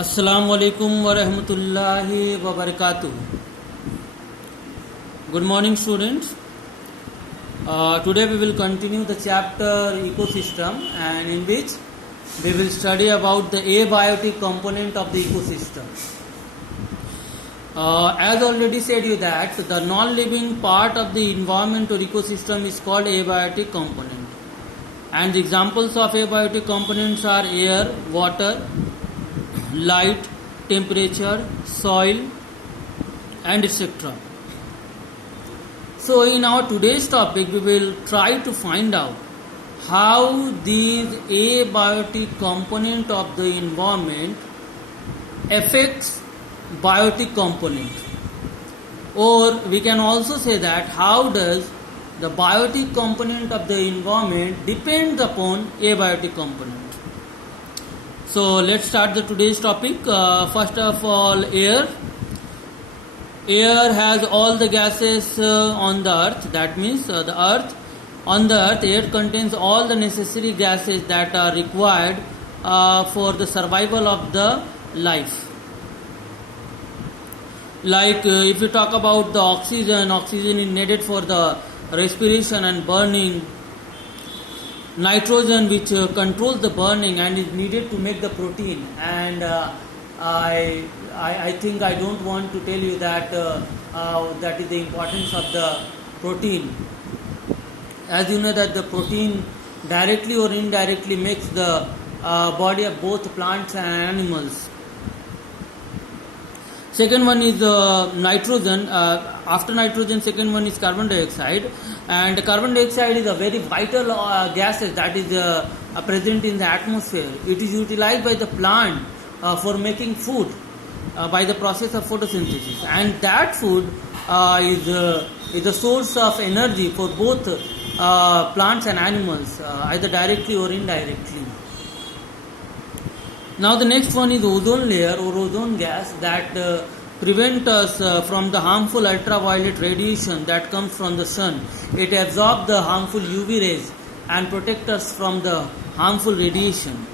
Assalamu alaikum wa rahmatullahi wa barakatuh. Good morning, students. Today we will continue the chapter ecosystem, and in which we will study about the abiotic component of the ecosystem. As already said you that the non-living part of the environment or ecosystem is called abiotic component, and the examples of abiotic components are air, water, light, temperature, soil, and etc. So in our today's topic we will try to find out how these abiotic component of the environment affects biotic component, or we can also say that how does the biotic component of the environment depends upon abiotic component. So let's start the today's topic. First of all, air. Air has all the gases on the earth. That means on the earth, air contains all the necessary gases that are required for the survival of the life. Like if you talk about the oxygen is needed for the respiration and burning. Nitrogen, which controls the burning and is needed to make the protein, and I think I don't want to tell you that that is the importance of the protein. As you know that the protein directly or indirectly makes the body of both plants and animals. Second one is nitrogen. After nitrogen, second one is carbon dioxide, and carbon dioxide is a very vital gas that is present in the atmosphere. It is utilized by the plant for making food by the process of photosynthesis, and that food is a source of energy for both plants and animals, either directly or indirectly. Now the next one is ozone layer or ozone gas that prevent us from the harmful ultraviolet radiation that comes from the sun. It absorbs the harmful UV rays and protects us from the harmful radiation.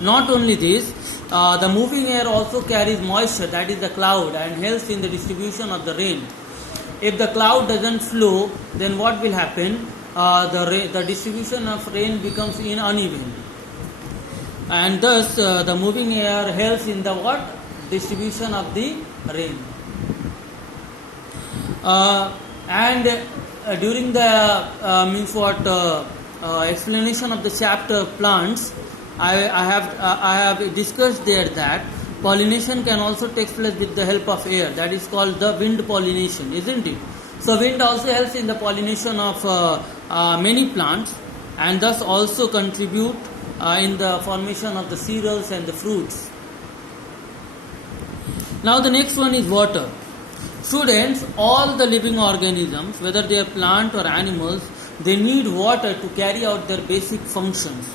Not only this, the moving air also carries moisture, that is the cloud, and helps in the distribution of the rain. If the cloud doesn't flow, then what will happen? The distribution of rain becomes uneven. And thus the moving air helps in the distribution of the rain. During the explanation of the chapter plants, I have discussed there that pollination can also take place with the help of air. That is called the wind pollination, isn't it? So wind also helps in the pollination of many plants, and thus also contribute in the formation of the cereals and the fruits. Now the next one is water. Students, all the living organisms, whether they are plant or animals, they need water to carry out their basic functions.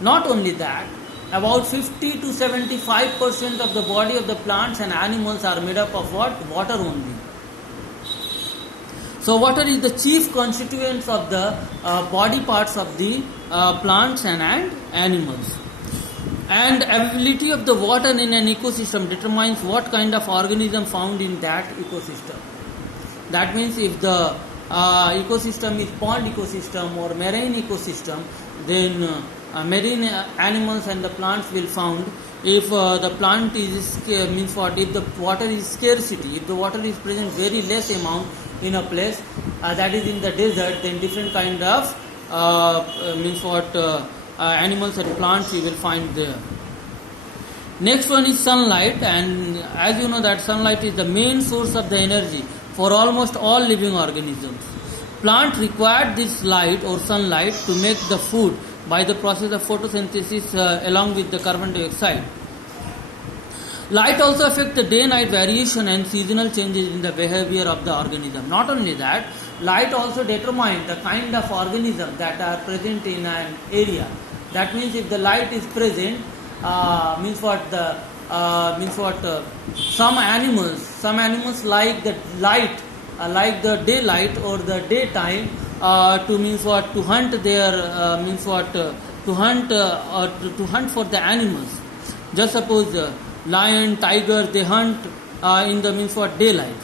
Not only that, about 50 to 75% of the body of the plants and animals are made up of what? Water only. So water is the chief constituents of the body parts of the plants and animals. And availability of the water in an ecosystem determines what kind of organism found in that ecosystem. That means if the ecosystem is pond ecosystem or marine ecosystem, then marine animals and the plants will found. If the plant is if the water is scarcity, if the water is present very less amount in a place that is in the desert, then different kind of animals and plants you will find there. Next one is sunlight, and as you know that sunlight is the main source of the energy for almost all living organisms. Plants require this light or sunlight to make the food by the process of photosynthesis along with the carbon dioxide. Light also affects the day-night variation and seasonal changes in the behavior of the organism. Not only that, light also determines the kind of organism that are present in an area. That means if the light is present, some animals like the light, like the daylight or the daytime, to hunt their to hunt for the animals. Just suppose lion, tiger, they hunt in the means for daylight,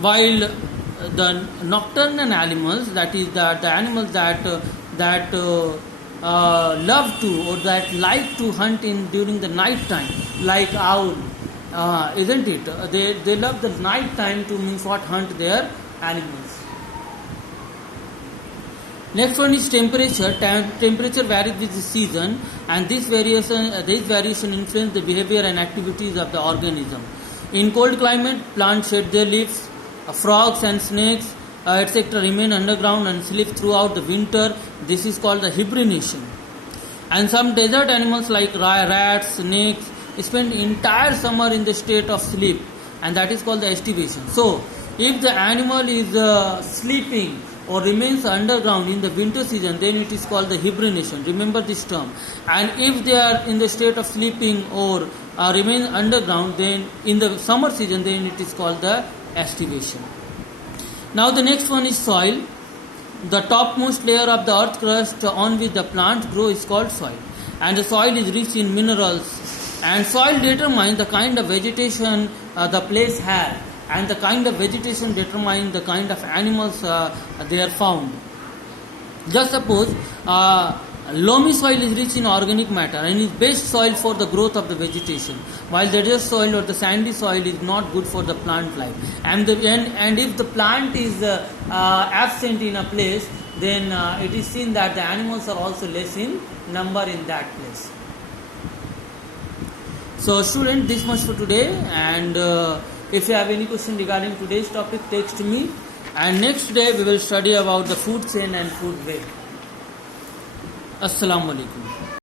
while the nocturnal animals, that is the animals that love to or that like to hunt in during the night time, like owl, isn't it? They love the night time to means what hunt their animals. Next one is temperature. Temperature varies with the season, and this variation influence the behavior and activities of the organism. In cold climate, plants shed their leaves. Frogs and snakes, etc., remain underground and sleep throughout the winter. This is called the hibernation. And some desert animals like rats, snakes spend entire summer in the state of sleep, and that is called the estivation. So, if the animal is sleeping or remains underground in the winter season, then it is called the hibernation. Remember this term. And if they are in the state of sleeping or remain underground, then in the summer season, then it is called the estivation. Now the next one is soil. The topmost layer of the earth crust on which the plants grow is called soil, and the soil is rich in minerals, and soil determines the kind of vegetation the place has, and the kind of vegetation determines the kind of animals they are found. Just suppose loamy soil is rich in organic matter and is best soil for the growth of the vegetation, while the desert soil or the sandy soil is not good for the plant life. And if the plant is absent in a place, then it is seen that the animals are also less in number in that place. So student, this much for today, and if you have any question regarding today's topic, text me, and next day we will study about the food chain and food web. Assalamu alaikum.